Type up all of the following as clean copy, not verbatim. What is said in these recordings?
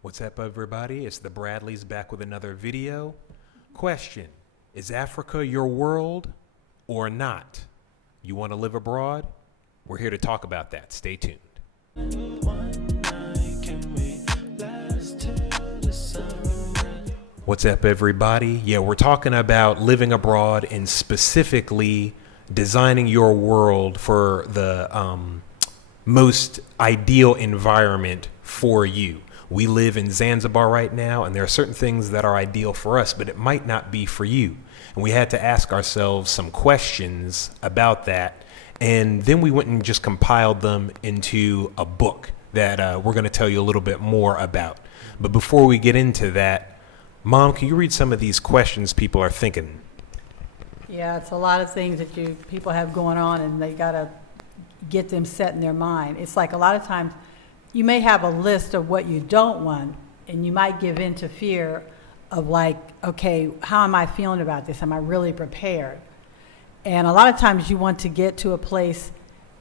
What's up, everybody? It's the Bradleys back with another video. Question: is Africa your world or not? You want to live abroad? We're here to talk about that. Stay tuned. What's up, everybody? Yeah, we're talking about living abroad and specifically designing your world for the most ideal environment for you. We live in Zanzibar right now, and there are certain things that are ideal for us, but it might not be for you. And we had to ask ourselves some questions about that, and then we went and just compiled them into a book that we're going to tell you a little bit more about. But before we get into that, Mom, can you read some of these questions people are thinking? Yeah, it's a lot of things that people have going on, and they got to get them set in their mind. It's like a lot of times you may have a list of what you don't want, and you might give in to fear of like, okay, how am I feeling about this? Am I really prepared? And a lot of times you want to get to a place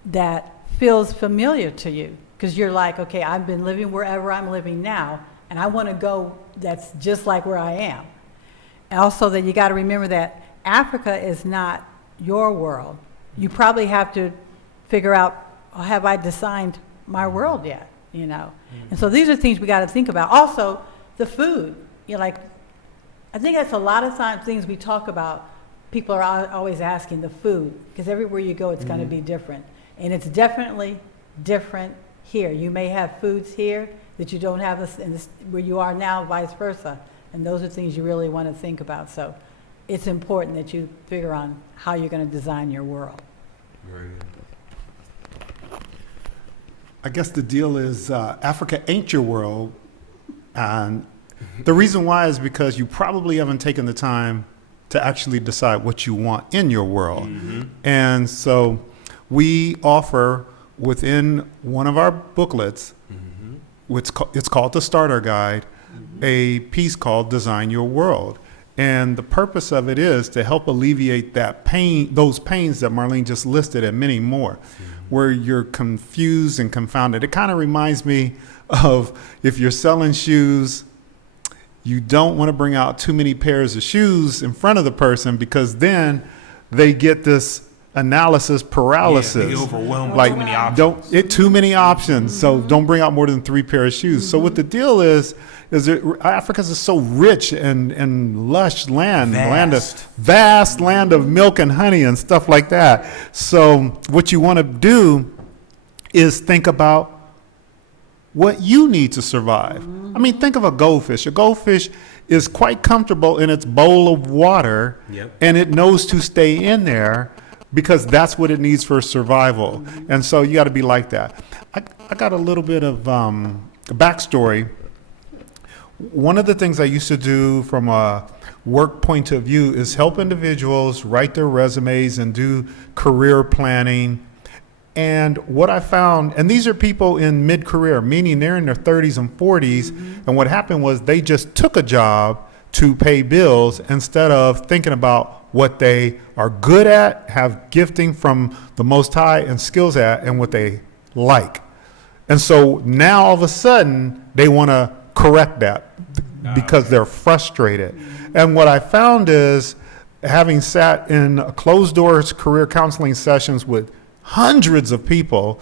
that feels familiar to you, because you're like, okay, I've been living wherever I'm living now, and I want to go that's just like where I am. Also, that you got to remember that Africa is not your world. You probably have to figure out, have I designed my world yet? You know, and so these are things we got to think about. Also, the food. You know, like, I think that's a lot of times things we talk about. People are always asking the food, because everywhere you go, it's going to be different, and it's definitely different here. You may have foods here that you don't have where you are now, vice versa, and those are things you really want to think about. So, it's important that you figure on how you're going to design your world. Very good. I guess the deal is Africa ain't your world. And the reason why is because you probably haven't taken the time to actually decide what you want in your world. And so we offer within one of our booklets, it's called the Starter Guide, a piece called Design Your World. And the purpose of it is to help alleviate that pain, those pains that Marlene just listed, and many more, where you're confused and confounded. It kind of reminds me of if you're selling shoes, you don't want to bring out too many pairs of shoes in front of the person, because then they get this analysis paralysis. Yeah, they overwhelmed with too many options. Too many options. So don't bring out more than 3 pairs of shoes. So what the deal is Africa's is so rich and lush land, vast land of milk and honey and stuff like that. So what you want to do is think about what you need to survive. I mean, think of a goldfish. A goldfish is quite comfortable in its bowl of water, and it knows to stay in there because that's what it needs for survival. And so you got to be like that. I got a little bit of backstory. One of the things I used to do from a work point of view is help individuals write their resumes and do career planning. And what I found, and these are people in mid-career, meaning they're in their 30s and 40s, and what happened was they just took a job to pay bills instead of thinking about what they are good at, have gifting from the Most High and skills at, and what they like. And so now all of a sudden they want to correct that because they're frustrated. And what I found is, having sat in closed doors career counseling sessions with hundreds of people,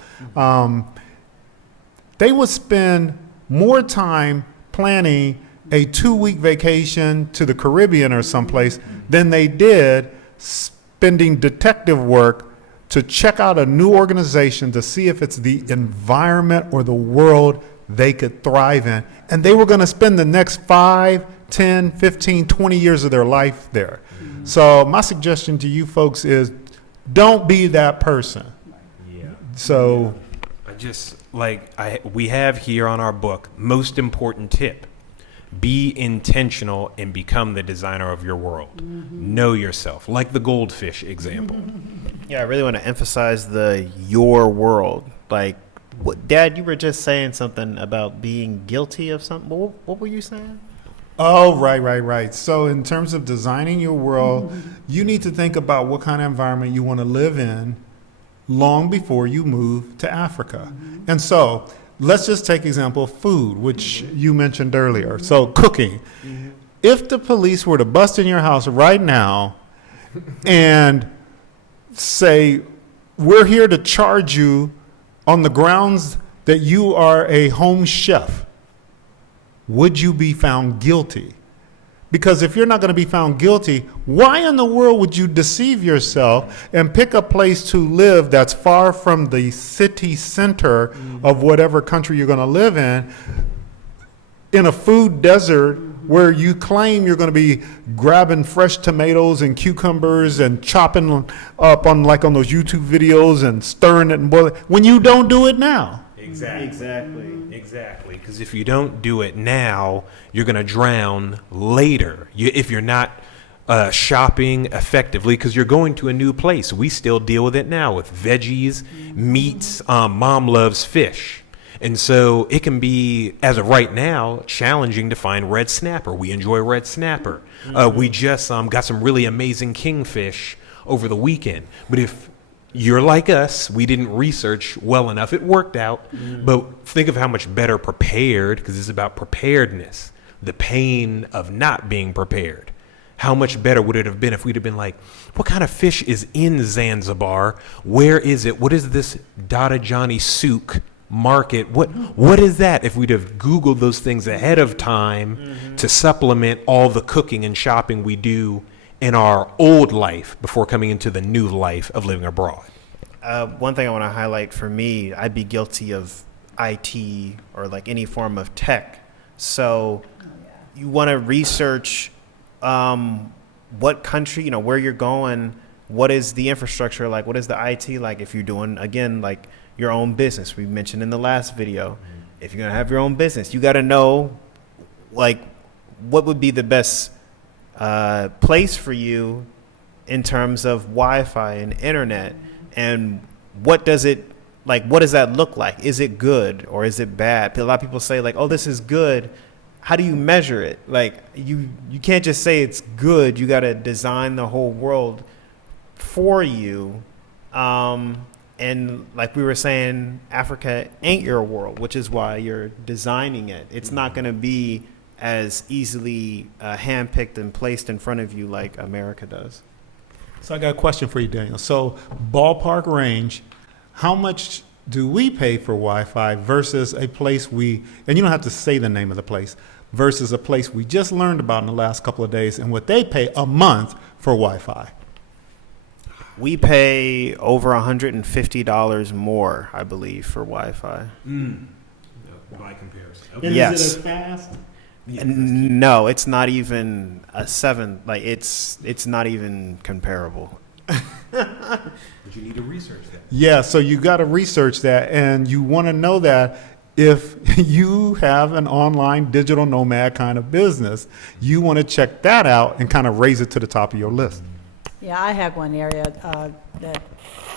they would spend more time planning a 2-week vacation to the Caribbean or someplace than they did spending detective work to check out a new organization to see if it's the environment or the world they could thrive in. And they were going to spend the next 5, 10, 15, 20 years of their life there. So my suggestion to you folks is, don't be that person. So we have here on our book, most important tip: be intentional and become the designer of your world. Know yourself, like the goldfish example. Yeah, I really want to emphasize your world. Like, Dad, you were just saying something about being guilty of something. What were you saying? Oh, right. So in terms of designing your world, you need to think about what kind of environment you want to live in long before you move to Africa. And so let's just take example food, which you mentioned earlier. So cooking. If the police were to bust in your house right now and say, we're here to charge you on the grounds that you are a home chef, would you be found guilty? Because if you're not going to be found guilty, why in the world would you deceive yourself and pick a place to live that's far from the city center of whatever country you're going to live in a food desert where you claim you're going to be grabbing fresh tomatoes and cucumbers and chopping up on those YouTube videos and stirring it and boiling, when you don't do it now? Exactly. Because if you don't do it now, you're going to drown later. If you're not shopping effectively, because you're going to a new place. We still deal with it now with veggies, meats. Mom loves fish. And so it can be, as of right now, challenging to find red snapper. We enjoy red snapper. We just got some really amazing kingfish over the weekend. But if you're like us, we didn't research well enough. It worked out, but think of how much better prepared, because it's about preparedness, the pain of not being prepared. How much better would it have been if we'd have been like, what kind of fish is in Zanzibar? Where is it? What is this Dada Johnny Souk market? What is that? If we'd have Googled those things ahead of time to supplement all the cooking and shopping we do in our old life before coming into the new life of living abroad. One thing I want to highlight for me, I'd be guilty of IT or like any form of tech. So you want to research what country, where you're going, what is the infrastructure like, what is the IT like if you're doing, again, like your own business. We mentioned in the last video, if you're going to have your own business, you got to know like what would be the best place for you in terms of Wi-Fi and internet, and what does that look like? Is it good or is it bad? A lot of people say like, oh, this is good. How do you measure it? Like you can't just say it's good. You got to design the whole world for you. And like we were saying, Africa ain't your world, which is why you're designing it. It's not going to be as easily handpicked and placed in front of you like America does. So I got a question for you, Daniel. So ballpark range, how much do we pay for Wi-Fi versus a place and you don't have to say the name of the place, versus a place we just learned about in the last couple of days and what they pay a month for Wi-Fi? We pay over $150 more, I believe, for Wi-Fi. By comparison. Okay. Yes. Is it as fast? No, it's not even a seventh. Like it's not even comparable. But you need to research that. Yeah, so you got to research that, and you want to know that if you have an online digital nomad kind of business, you want to check that out and kind of raise it to the top of your list. Yeah, I have one area that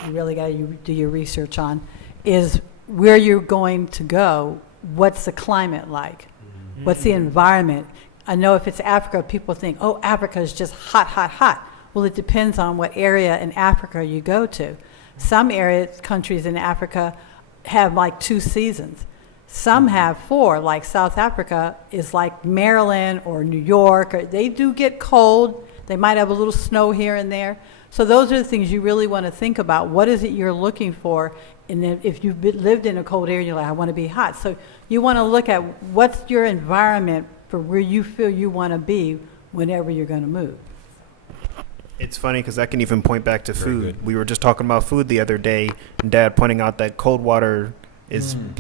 you really got to do your research on, is where you're going to go. What's the climate like? What's the environment? I know if it's Africa, people think, oh, Africa is just hot, hot, hot. Well, it depends on what area in Africa you go to. Some countries in Africa have like 2 seasons. Some have 4, like South Africa is like Maryland or New York. They do get cold. They might have a little snow here and there. So those are the things you really want to think about. What is it you're looking for? And then if you've lived in a cold area, you're like, I want to be hot. So you want to look at what's your environment for where you feel you want to be whenever you're going to move. It's funny because I can even point back to Very food. good. We were just talking about food the other day, and Dad pointing out that cold water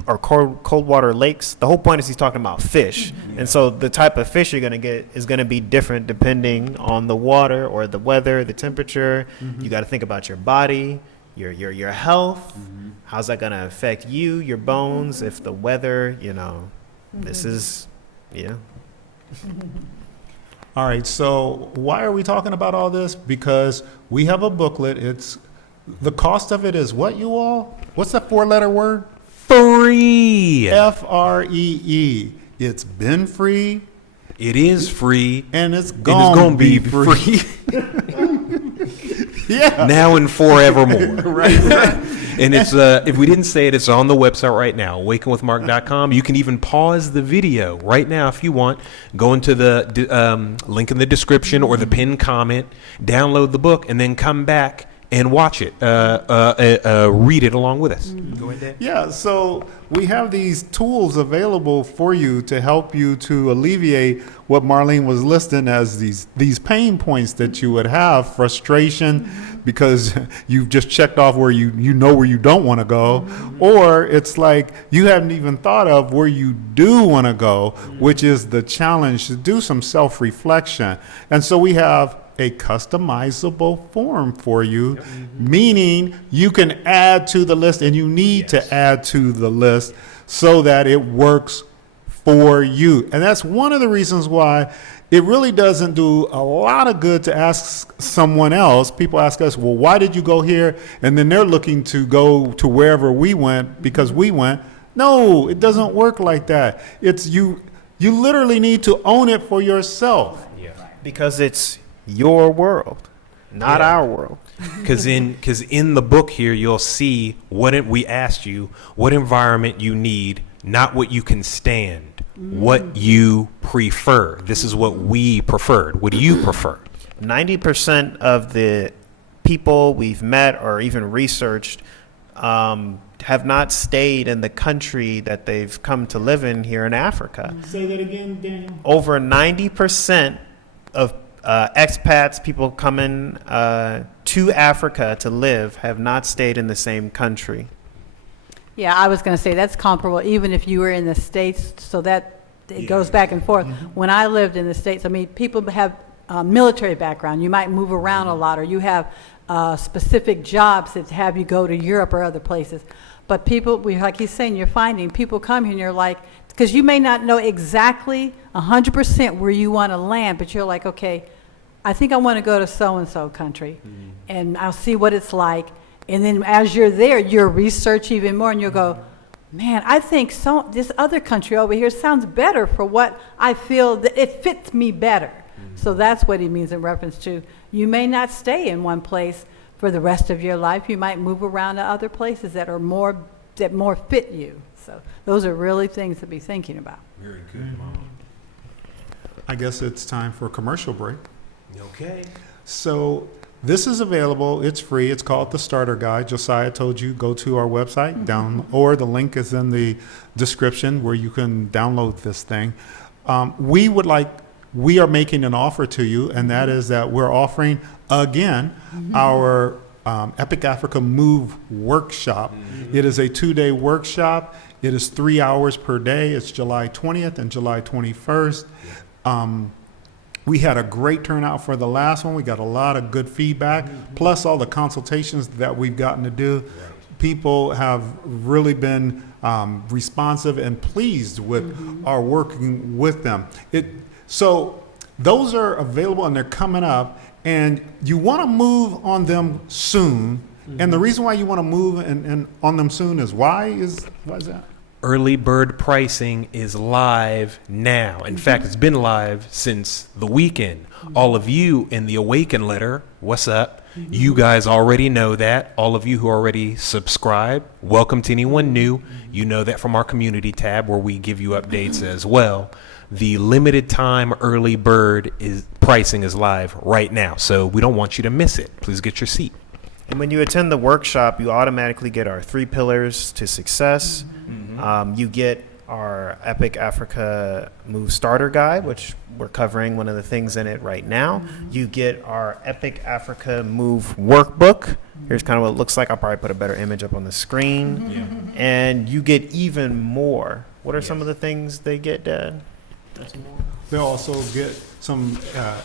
or cold water lakes. The whole point is he's talking about fish, and so the type of fish you're gonna get is gonna be different depending on the water or the weather, the temperature. You got to think about your body, your health. How's that gonna affect you, your bones? If the weather, this is, All right, so why are we talking about all this? Because we have a booklet. The cost of it is what, you all? What's that 4-letter word? Free. Free. It's been free. It is free. And it's And gonna be free. free. Yeah. Now and forevermore. Right. And it's if we didn't say it, it's on the website right now, awakingwithmark.com. You can even pause the video right now if you want. Go into the link in the description or the pinned comment, download the book, and then come back and watch it, read it along with us. Go ahead, Dan. Yeah, so we have these tools available for you to help you to alleviate what Marlene was listing as these pain points that you would have, frustration because you've just checked off where you know where you don't want to go, or it's like you haven't even thought of where you do want to go, which is the challenge to do some self-reflection. And so we have a customizable form for you, meaning you can add to the list, and you need to add to the list so that it works for you. And that's one of the reasons why it really doesn't do a lot of good to ask someone else. People ask us, well, why did you go here? And then they're looking to go to wherever we went because we went. No, it doesn't work like that. It's you literally need to own it for yourself. Because it's your world, not our world. Because in the book here, you'll see we asked you what environment you need, not what you can stand, what you prefer. This is what we preferred. What do you prefer? 90% of the people we've met or even researched have not stayed in the country that they've come to live in here in Africa. Say that again, Daniel. Over 90% of expats, people coming to Africa to live, have not stayed in the same country. Yeah, I was going to say that's comparable even if you were in the States, so that it goes back and forth. When I lived in the States, I mean, people have military background. You might move around a lot, or you have specific jobs that have you go to Europe or other places. But people, like he's saying, you're finding people come here and you're like, because you may not know exactly 100% where you want to land, but you're like, okay, I think I want to go to so-and-so country, and I'll see what it's like. And then as you're there, you'll research even more, and you'll go, man, I think this other country over here sounds better for what I feel that it fits me better. So that's what he means in reference to you may not stay in one place for the rest of your life. You might move around to other places that more fit you. So those are really things to be thinking about. Very good, Mom. I guess it's time for a commercial break. Okay. So this is available. It's free. It's called The Starter Guide. Josiah told you go to our website, or the link is in the description where you can download this thing. We are making an offer to you, and that is that we're offering again our Epic Africa Move workshop. It is a 2-day workshop. It is 3 hours per day. It's July 20th and July 21st. We had a great turnout for the last one. We got a lot of good feedback, plus all the consultations that we've gotten to do. People have really been responsive and pleased with our working with them. So those are available and they're coming up, and you want to move on them soon. And the reason why you want to move and on them soon is why is that? Early bird pricing is live now. In fact, it's been live since the weekend. All of you in the Awaken letter, what's up? You guys already know that. All of you who already subscribe, welcome to anyone new. You know that from our community tab where we give you updates as well. The limited time early bird pricing is live right now. So we don't want you to miss it. Please get your seat. And when you attend the workshop, you automatically get our 3 pillars to success. You get our Epic Africa Move Starter Guide, which we're covering one of the things in it right now. You get our Epic Africa Move Workbook. Here's kind of what it looks like. I'll probably put a better image up on the screen. And you get even more. What are some of the things they get, Dad? They'll also get some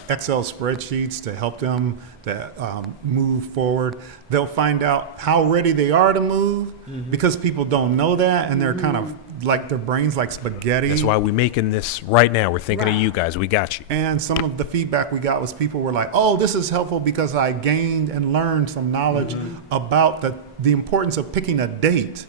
Excel spreadsheets to help them to move forward. They'll find out how ready they are to move because people don't know that, and they're kind of like their brains like spaghetti. That's why we're making this right now. We're thinking of you guys. We got you. And some of the feedback we got was people were like, oh, this is helpful because I gained and learned some knowledge about the importance of picking a date.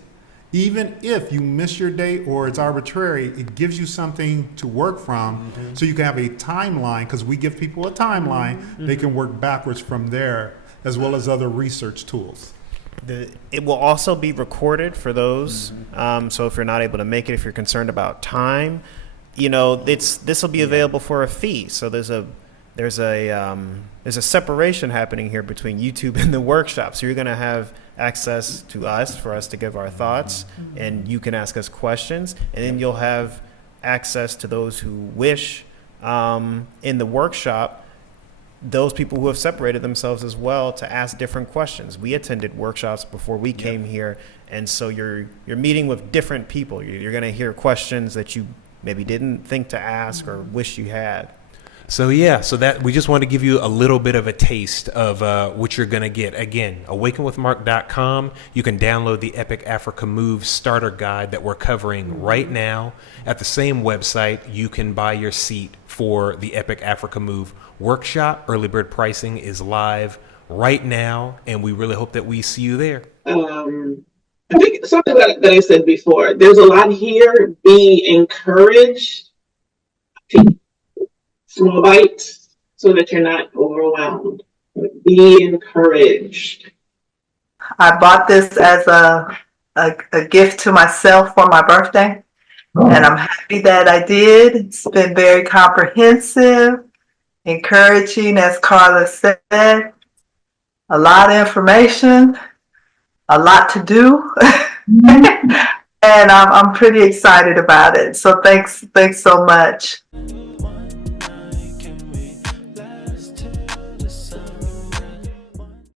Even if you miss your date or it's arbitrary, it gives you something to work from so you can have a timeline, because we give people a timeline. They can work backwards from there, as well as other research tools. It will also be recorded for those. So if you're not able to make it, if you're concerned about time, this will be available for a fee. So there's a separation happening here between YouTube and the workshop. So you're going to have access to us for us to give our thoughts, and you can ask us questions, and then you'll have access to those who wish in the workshop, those people who have separated themselves as well, to ask different questions. We attended workshops before we came here, and so you're meeting with different people. You're going to hear questions that you maybe didn't think to ask or wish you had. So that we just want to give you a little bit of a taste of what you're going to get. Again, awakenwithmark.com. You can download the Epic Africa Move starter guide that we're covering right now. At the same website, you can buy your seat for the Epic Africa Move workshop. Early bird pricing is live right now, and we really hope that we see you there. I think something that I said before, there's a lot here. Be encouraged. Small bites so that you're not overwhelmed. Be encouraged. I bought this as a gift to myself for my birthday, and I'm happy that I did. It's been very comprehensive, encouraging, as Carla said. A lot of information, a lot to do, and I'm pretty excited about it. So thanks so much.